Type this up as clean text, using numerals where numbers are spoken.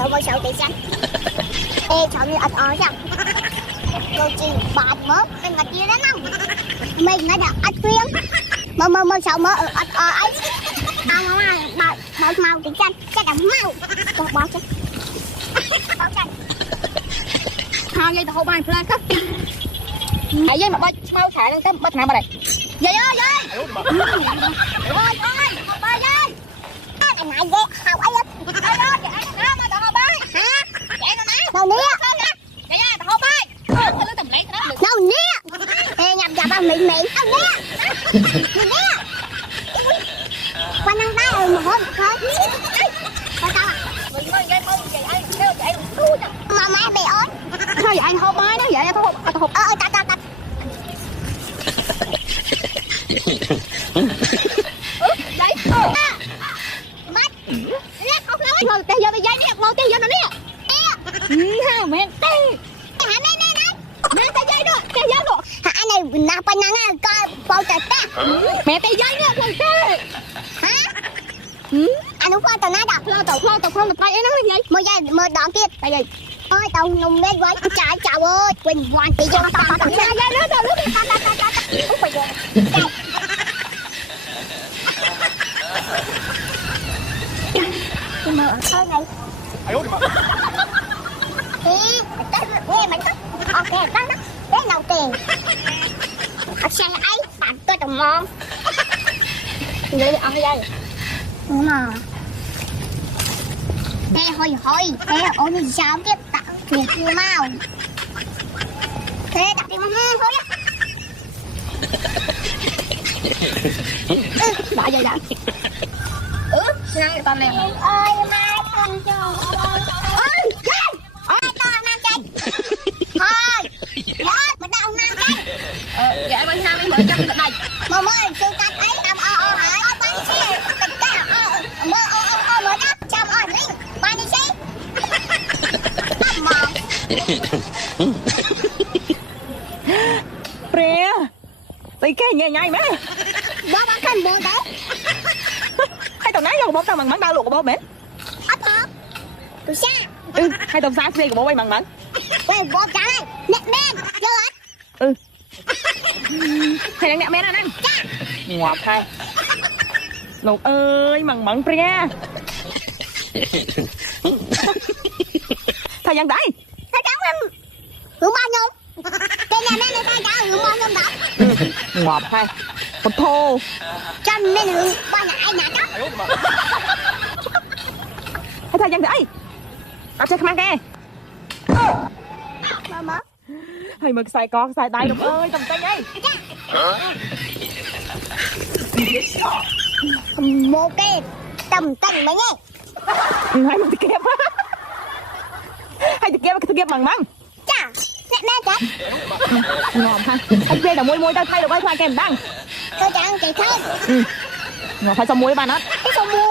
Tao mới sợ chị xanh. Ê sợ như ạch sao? Rồi chị bạc mớ, mình là chia đó không? Mình là ạch khuyên. Mơ sợ mơ ạch ấy. Màu chị xanh, cái đằng màu. Cho bỏ chứ. Bỏ xanh. Hai giây tao hô bài lên khắc. Hai giây mà bay mau thả lên cái bắt nào mà đây. Dây ơi dây. Ôi ba dây. Anh ngại ghê, học ấy á. Ơi ơi, chạy nó mà tao hô bài. Hả? Chạy nó nè. Đâu nè. Chạy ra tao hô bài. Tao lấy tầm lấy cái đó được. Đâu nè. Ê nhầm vào bao miệng. Đâu nè. Nè. Qua năng tay rồi mà hôn thôi. Coi tao à. Mình ơi dây không chạy ai theo chạy đu nè. Mà má bị ối. Sao vậy anh hô bài đó vậy tao hô. Ta. Đấy. Mất. Nè không nói. Rồi tao giờ mày dây nè, ngồi tao giờ nó nè. Ha mẹ tao. Hả nè. Mẹ tao dây đó, tao dây đó. Hả anh này nào pa năng coi bao trời ta. Mẹ tao dây đó, quay tao. Hả? Anh không coi tao nói đâu. Lo tao không tay ấy nó gì? Mơ đoạn kia. Tại gì? Ôi tao nung lên quá. Trời ơi, Quỳnh Hoàng chị vô tao. Dây đó, Ta. Không phải vô. Mơ thôi này. Nghe mày có. Ok, đó. Đến đầu tiền. Sang ấy, bạn tôi đồng môn. Vậy ăn cái dây. Mà. Ê hồi. Ê ôi như sao tiếp tạo thuộc như mau. Thế đặt đi thôi á. Đã vậy đã. Ngay con này. Ơi mai con cho. Ôi, chết. Ôi to nam chết. Thôi. Chết, mình đâu nam chết. Dạ bên Nam em mở trong cái này. Mà ơi, tôi cắt ấy tầm hỏi. Bánh xe. Tình ca. Mơ mở đó. Chăm lên. Bánh xe. Mòn. Pre. Tây cái nhai mấy. Bố khăn bố đấy. Hai tàu nãy vô bố tao mặn đau luộc của bố mẹ. Ấp hả? Tôi xa. Hai tàu xa xe của bố bay mặn. Quê bố trả đây. Nét đen. Chưa hết. Thầy đang nẹo mẹ anh. Ngọt hai. Lục ơi mặn Pre. Thời gian đấy. Sao cháu em hưởng bao nhiêu? Cái nhà mẹ này ta trả hưởng bao nhiêu đó? Ngọt hai. Còn thô. Trăm nên hưởng bao nhà ai nhà đó? Thời gian đấy. Tao chơi không ăn kè. Mơ. Thầy mực xài con xài tay Lục ơi tầm tay ấy. Một cái tầm tầm mấy nghe. Hai mình kẹp. Hai thực kẹp mặn. Chà, nè chết. Ngọt hai. Anh Pre đầu môi tao thay được ơi thoa kèm đăng. Tôi chẳng chị thôi. Ngọt phải xong muối ba nó. Cái xong mua.